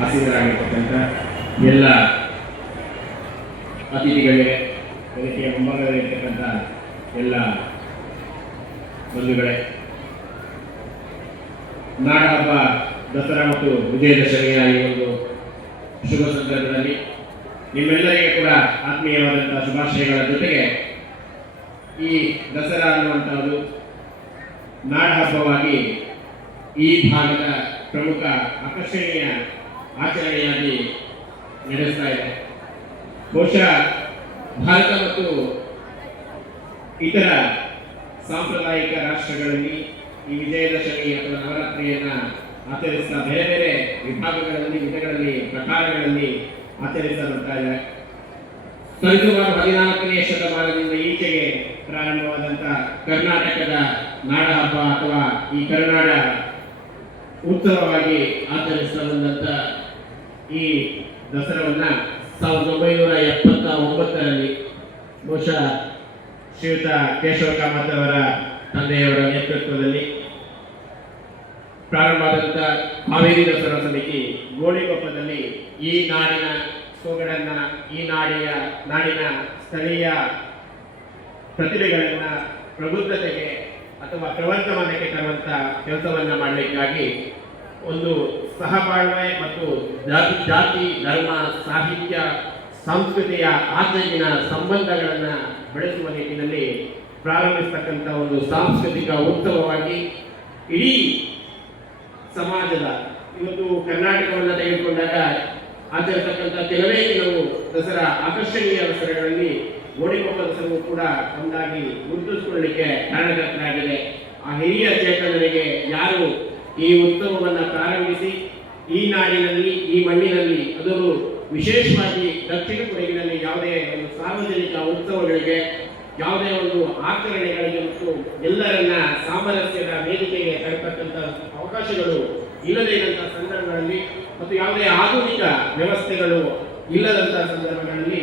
ಆಸೀನರಾಗಿರ್ತಕ್ಕಂಥ ಎಲ್ಲ ಅತಿಥಿಗಳಿಗೆ ವೇದಿಕೆಯ ಮುಂಭಾಗದಲ್ಲಿರ್ತಕ್ಕಂಥ ಎಲ್ಲ ಬಂಧುಗಳೇ ನಾಡ ಹಬ್ಬ ದಸರಾ ಮತ್ತು ವಿಜಯದಶಮಿಯ ಈ ಒಂದು ಶುಭ ಸಂದರ್ಭದಲ್ಲಿ ನಿಮ್ಮೆಲ್ಲರಿಗೆ ಕೂಡ ಆತ್ಮೀಯವಾದಂಥ ಶುಭಾಶಯಗಳ ಜೊತೆಗೆ ಈ ದಸರಾ ಅನ್ನುವಂಥದ್ದು ನಾಡ ಹಬ್ಬವಾಗಿ ಈ ಭಾಗದ ಪ್ರಮುಖ ಆಕರ್ಷಣೀಯ ಆಚರಣೆಯಾಗಿ ನಡೆಸ್ತಾ ಇದೆ. ಬಹುಶಃ ಭಾರತ ಮತ್ತು ಇತರ ಸಾಂಪ್ರದಾಯಿಕ ರಾಷ್ಟ್ರಗಳಲ್ಲಿ ಈ ವಿಜಯದಶಮಿ ಅಥವಾ ನವರಾತ್ರಿಯನ್ನ ಆಚರಿಸ್ತಾ ಬೇರೆ ಬೇರೆ ವಿಭಾಗಗಳಲ್ಲಿ ವಿಧಗಳಲ್ಲಿ ಪ್ರಕಾರಗಳಲ್ಲಿ ಆಚರಿಸ್ತಾ ಬರ್ತಾ ಇದೆ ಹದಿನಾಲ್ಕನೇ ಶತಮಾನದಿಂದ ಈಚೆಗೆ ಪ್ರಾರಂಭವಾದಂಥ ಕರ್ನಾಟಕದ ನಾಡ ಹಬ್ಬ ಅಥವಾ ಈ ಕರ್ನಾಡ ಉತ್ಸವವಾಗಿ ಆಚರಿಸ್ತಾ ಬಂದಂಥ ಈ ದಸರಾವನ್ನ ಸಾವಿರದ ಒಂಬೈನೂರ ಎಪ್ಪತ್ತ ಒಂಬತ್ತರಲ್ಲಿ ಬಹುಶಃ ಶ್ರೀಯುತ ಕೇಶವ ಕಾಮತ್ ಅವರ ತಂದೆಯವರ ನೇತೃತ್ವದಲ್ಲಿ ಪ್ರಾರಂಭವಾದಂಥ ಕಾವೇರಿ ದಸರಾ ಸಮಿತಿ ಗೋಳಿಗೊಪ್ಪದಲ್ಲಿ ಈ ನಾಡಿನ ಸೊಗಡನ್ನ, ಈ ನಾಡಿಯ, ನಾಡಿನ ಸ್ಥಳೀಯ ಪ್ರತಿಭೆಗಳನ್ನ ಪ್ರಬುದ್ಧತೆಗೆ ಅಥವಾ ಪ್ರವಂತಮಾನಕ್ಕೆ ತರುವಂತ ಕೆಲಸವನ್ನ ಮಾಡಲಿಕ್ಕಾಗಿ ಒಂದು ಸಹಬಾಳ್ವೆ ಮತ್ತು ಜಾತಿ ಜಾತಿ, ಧರ್ಮ, ಸಾಹಿತ್ಯ, ಸಂಸ್ಕೃತಿಯ ಆಚೆಗಿನ ಸಂಬಂಧಗಳನ್ನು ಬೆಳೆಸುವ ನಿಟ್ಟಿನಲ್ಲಿ ಪ್ರಾರಂಭಿಸ್ತಕ್ಕಂಥ ಒಂದು ಸಾಂಸ್ಕೃತಿಕ ಉತ್ಸವವಾಗಿ ಇಡೀ ಸಮಾಜದ, ಇವತ್ತು ಕರ್ನಾಟಕವನ್ನು ತೆಗೆದುಕೊಂಡಾಗ ಆಚರಿಸತಕ್ಕಂಥ ಕೆಲವೇ ಕೆಲವು ದಸರಾ ಆಕರ್ಷಣೀಯ ಅವಸರಗಳಲ್ಲಿ ಗೋಡಿಕೊಪ್ಪ ದಸರವು ಕೂಡ ಒಂದಾಗಿ ಗುರುತಿಸಿಕೊಳ್ಳಲಿಕ್ಕೆ ಕಾರಣಕರ್ತರಾಗಿದೆ. ಆ ಹಿರಿಯ ಚೇತನರಿಗೆ ಯಾರು ಈ ಉತ್ಸವವನ್ನು ಪ್ರಾರಂಭಿಸಿ ಈ ನಾಡಿನಲ್ಲಿ, ಈ ಮಣ್ಣಿನಲ್ಲಿ, ಅದರಲ್ಲೂ ವಿಶೇಷವಾಗಿ ದಕ್ಷಿಣ ಕೊಡಗಿನಲ್ಲಿ ಯಾವುದೇ ಒಂದು ಸಾರ್ವಜನಿಕ ಉತ್ಸವಗಳಿಗೆ, ಯಾವುದೇ ಒಂದು ಆಚರಣೆಗಳಿಗೆ ಮತ್ತು ಎಲ್ಲರನ್ನ ಸಾಮರಸ್ಯದ ವೇದಿಕೆಗೆ ತರತಕ್ಕಂಥ ಅವಕಾಶಗಳು ಇಲ್ಲದೇ ಇದ್ದಂತಹ ಸಂದರ್ಭಗಳಲ್ಲಿ ಮತ್ತು ಯಾವುದೇ ಆಧುನಿಕ ವ್ಯವಸ್ಥೆಗಳು ಇಲ್ಲದಂತಹ ಸಂದರ್ಭಗಳಲ್ಲಿ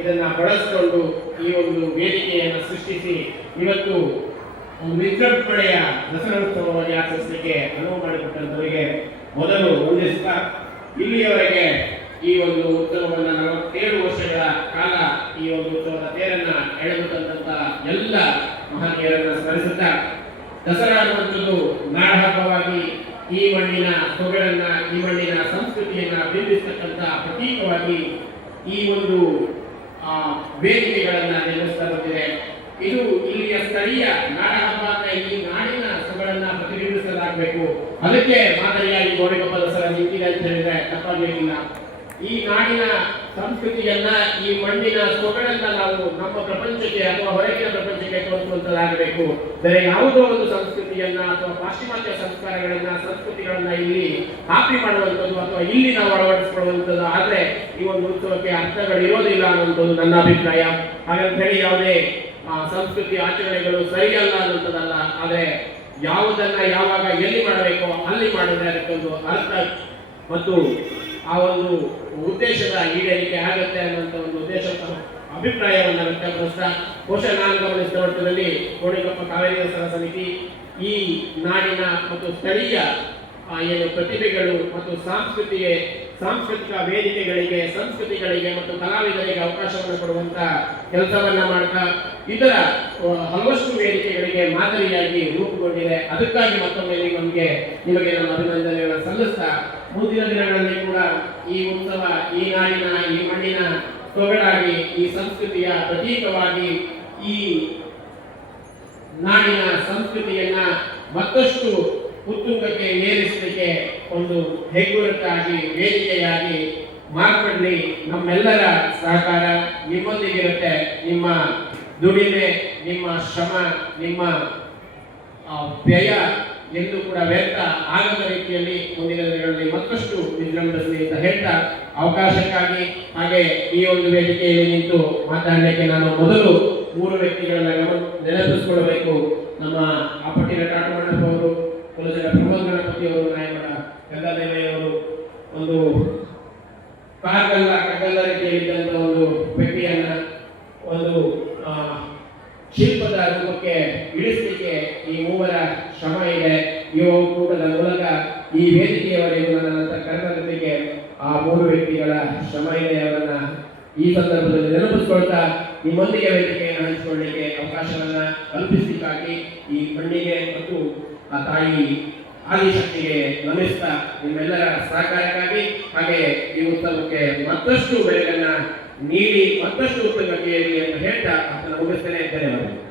ಇದನ್ನ ಬಳಸಿಕೊಂಡು ಈ ಒಂದು ವೇದಿಕೆಯನ್ನು ಸೃಷ್ಟಿಸಿ ಇವತ್ತು ಒಂದು ವಿಜೃಂಭಣೆಯ ದಸರಾ ಉತ್ಸವವಾಗಿ ಆಚರಿಸಲಿಕ್ಕೆ ಅನುವು ಮಾಡಿಕೊಟ್ಟಂತವರಿಗೆ ಮೊದಲು ವಂದಿಸುತ್ತಾ ಇಲ್ಲಿಯವರೆಗೆ ಈ ಒಂದು ಉತ್ಸವವನ್ನು ನಲವತ್ತೇಳು ವರ್ಷಗಳ ಕಾಲ ಈ ಒಂದು ಉತ್ಸವದ ತೇರನ್ನ ಎಳೆದು ಎಲ್ಲ ಮಹನೀಯರನ್ನ ಸ್ಮರಿಸುತ್ತಾ ದಸರಾ ಅನ್ನುವಂಥದ್ದು ನಾಡ ಹಬ್ಬವಾಗಿ ಈ ಮಣ್ಣಿನ ಸೊಗಡನ್ನ ಈ ಮಣ್ಣಿನ ಸಂಸ್ಕೃತಿಯನ್ನ ಬಿಂಬಿಸ್ತಕ್ಕಂಥ ಪ್ರತೀಕವಾಗಿ ಈ ಒಂದು ಆ, ವೇದಿಕೆಗಳನ್ನ ನಿರ್ಮಿಸ್ತಾ ಬಂದಿದೆ ಇದು ಇಲ್ಲಿಯ ಸ್ಥಳೀಯ ನಾಡ ಹಬ್ಬ ಅಂತ ಈ ನಾಡಿನ ಸೊಗಡನ್ನ ಪ್ರತಿಬಿಂಬಿಸಲಾಗಬೇಕು ಅದಕ್ಕೆ ಮಾದರಿಯಾಗಿ ಗೋಡೆಗೊಬ್ಬ ದಸರಾ ನಿಂತಿದೆ ಹೇಳಿದ್ರೆ ಈ ನಾಡಿನ ಸಂಸ್ಕೃತಿಯನ್ನ, ಈ ಮಣ್ಣಿನ ಸೊಗಡನ್ನ ನಾವು ನಮ್ಮ ಪ್ರಪಂಚಕ್ಕೆ ಅಥವಾ ಹೊರಗಿನ ಪ್ರಪಂಚಕ್ಕೆ ತೋರಿಸುವಂತದ್ದಾಗಬೇಕು. ಬೇರೆ ಯಾವುದೋ ಒಂದು ಸಂಸ್ಕೃತಿಯನ್ನ ಅಥವಾ ಪಾಶ್ಚಿಮಾತ್ಯ ಸಂಸ್ಕಾರಗಳನ್ನ, ಸಂಸ್ಕೃತಿಗಳನ್ನ ಇಲ್ಲಿ ಕಾಪಿ ಮಾಡುವಂಥದ್ದು ಅಥವಾ ಇಲ್ಲಿ ನಾವು ಅಳವಡಿಸಿಕೊಳ್ಳುವಂಥದ್ದು ಆದ್ರೆ ಈ ಒಂದು ಉತ್ಸವಕ್ಕೆ ಅರ್ಥಗಳು ಇರೋದಿಲ್ಲ ಅನ್ನುವಂಥದ್ದು ನನ್ನ ಅಭಿಪ್ರಾಯ. ಹಾಗಂತ ಹೇಳಿ ಯಾವುದೇ ಸಂಸ್ಕೃತಿ ಆಚರಣೆಗಳು ಸರಿಯಲ್ಲ ಅನ್ನುವಂಥದ್ದಲ್ಲ. ಆದ್ರೆ ಯಾವುದನ್ನ ಯಾವಾಗ ಎಲ್ಲಿ ಮಾಡಬೇಕೋ ಅಲ್ಲಿ ಮಾಡಿದ್ರೆ ಅದಕ್ಕೊಂದು ಅರ್ಥ ಮತ್ತು ಆ ಒಂದು ಉದ್ದೇಶದ ಈಡೇರಿಕೆ ಆಗುತ್ತೆ ಅನ್ನುವಂಥ ಒಂದು ಉದ್ದೇಶ ಅಭಿಪ್ರಾಯವನ್ನು ವ್ಯಕ್ತಪಡಿಸ್ತಾ ಬಹುಶಃ ನಾನು ಗಮನಿಸಿದ ಮಟ್ಟದಲ್ಲಿ ಕೋಣಿಕೊಪ್ಪ ಕಾವೇರಿ ಸರ ಸಮಿತಿ ಈ ನಾಡಿನ ಮತ್ತು ಸ್ಥಳೀಯ ಏನು ಪ್ರತಿಭೆಗಳು ಮತ್ತು ಸಾಂಸ್ಕೃತಿಗೆ, ಸಾಂಸ್ಕೃತಿಕ ವೇದಿಕೆಗಳಿಗೆ, ಸಂಸ್ಕೃತಿಗಳಿಗೆ ಮತ್ತು ಕಲಾವಿದರಿಗೆ ಅವಕಾಶವನ್ನು ಕೊಡುವಂತ ಕೆಲಸವನ್ನ ಮಾಡ್ತಾ ಇತರ ಆ, ಹಲವಷ್ಟು ವೇದಿಕೆಗಳಿಗೆ ಮಾದರಿಯಾಗಿ ರೂಪುಗೊಂಡಿದೆ. ಅದಕ್ಕಾಗಿ ಮತ್ತೊಮ್ಮೆ ನಮಗೆ ನಿಮಗೆ ನಮ್ಮ ಅಭಿನಂದನೆಗಳನ್ನು ಸಲ್ಲಿಸ್ತಾ ಮುಂದಿನ ದಿನಗಳಲ್ಲಿ ಕೂಡ ಈ ಉತ್ಸವ ಈ ನಾಡಿನ ಈ ಮಣ್ಣಿನ ತೊಗಡಾಗಿ ಈ ಸಂಸ್ಕೃತಿಯ ಪ್ರತೀಕವಾಗಿ ಈ ನಾಡಿನ ಸಂಸ್ಕೃತಿಯನ್ನ ಮತ್ತಷ್ಟು ಉತ್ತುಂಗಕ್ಕೆ ಏರಿಸಲಿಕ್ಕೆ ಒಂದು ಹೆಗ್ಗುರುತಾಗಿ ವೇದಿಕೆಯಾಗಿ ಮಾರ್ಪಡಲಿ. ನಮ್ಮೆಲ್ಲರ ಸಹಕಾರ ನಿಮ್ಮೊಂದಿಗಿರುತ್ತೆ. ನಿಮ್ಮ ದುಡಿಮೆ ನಿಮ್ಮ ಶ್ರಮ, ನಿಮ್ಮ ವ್ಯಯ ಎಂದು ಕೂಡ ವ್ಯರ್ಥ ಆಗದ ರೀತಿಯಲ್ಲಿ ಮುಂದಿನ ದಿನಗಳಲ್ಲಿ ಮತ್ತಷ್ಟು ವಿಜೃಂಭಿಸಲಿ ಅಂತ ಹೇಳ್ತಾ ಅವಕಾಶಕ್ಕಾಗಿ ಹಾಗೆ ಈ ಒಂದು ವೇದಿಕೆಯಲ್ಲಿ ನಿಂತು ಮಾತಾಡಲಿಕ್ಕೆ ನಾನು ಮೊದಲು ಮೂರು ವ್ಯಕ್ತಿಗಳನ್ನ ಗಮನ ನೆನಪಿಸಿಕೊಳ್ಳಬೇಕು ನಮ್ಮ ಆಪಟ್ಟಿ ನಟರಾಟಮಣ್ಣಪ್ಪ ಅವರು ಕುಲಜನ ಪ್ರಮೋದ್ ಗಣಪತಿ ಅವರು, ನಾಯಕರ ಗಂಗಾದೇವಿಯವರು, ಒಂದು ಕಾರ್ಗಲ್ಲ ಕಗ್ಗಲ್ಲ ರೀತಿಯಲ್ಲಿದ್ದಂಥ ಒಂದು ವ್ಯಕ್ತಿಯನ್ನ ಒಂದು ಶಿಲ್ಪದ ರೂಪಕ್ಕೆ ಇಳಿಸಲಿಕ್ಕೆ ಈ ಮೂವರ ಶ್ರಮ ಇದೆ. ಈ ಒಕ್ಕೂಟದ ಮೂಲಕ ಈ ವೇದಿಕೆಯವರೆಗೂ ನನ್ನ ಕರ್ನಾಟಕಕ್ಕೆ ಆ ಮೂರು ವ್ಯಕ್ತಿಗಳ ಶ್ರಮ ಇದೆ ಅವರನ್ನ ಈ ಸಂದರ್ಭದಲ್ಲಿ ನೆನಪಿಸ್ಕೊಳ್ತಾ ನಿಮ್ಮೊಂದಿಗೆ ವೇದಿಕೆಯನ್ನು ಹಂಚಿಕೊಳ್ಳಿಕ್ಕೆ ಅವಕಾಶವನ್ನ ಕಲ್ಪಿಸಲಿಕ್ಕಾಗಿ ಈ ಕಣ್ಣಿಗೆ ಮತ್ತು ಆ ತಾಯಿ ಆದಿಶಕ್ತಿಗೆ ನಮಿಸ್ತಾ ನಿಮ್ಮೆಲ್ಲರ ಸಹಕಾರಕ್ಕಾಗಿ ಹಾಗೆ ಈ ಉತ್ಸವಕ್ಕೆ ಮತ್ತಷ್ಟು ಬೆಳಕನ್ನ ನೀಡಿ ಮತ್ತಷ್ಟು ಉತ್ತಮ ಕೇಳಿ ಅಂತ ಹೇಳ್ತಾ ಅದನ್ನು ಮುಗಿಸ್ತೇನೆ ಧನ್ಯವಾದಗಳು.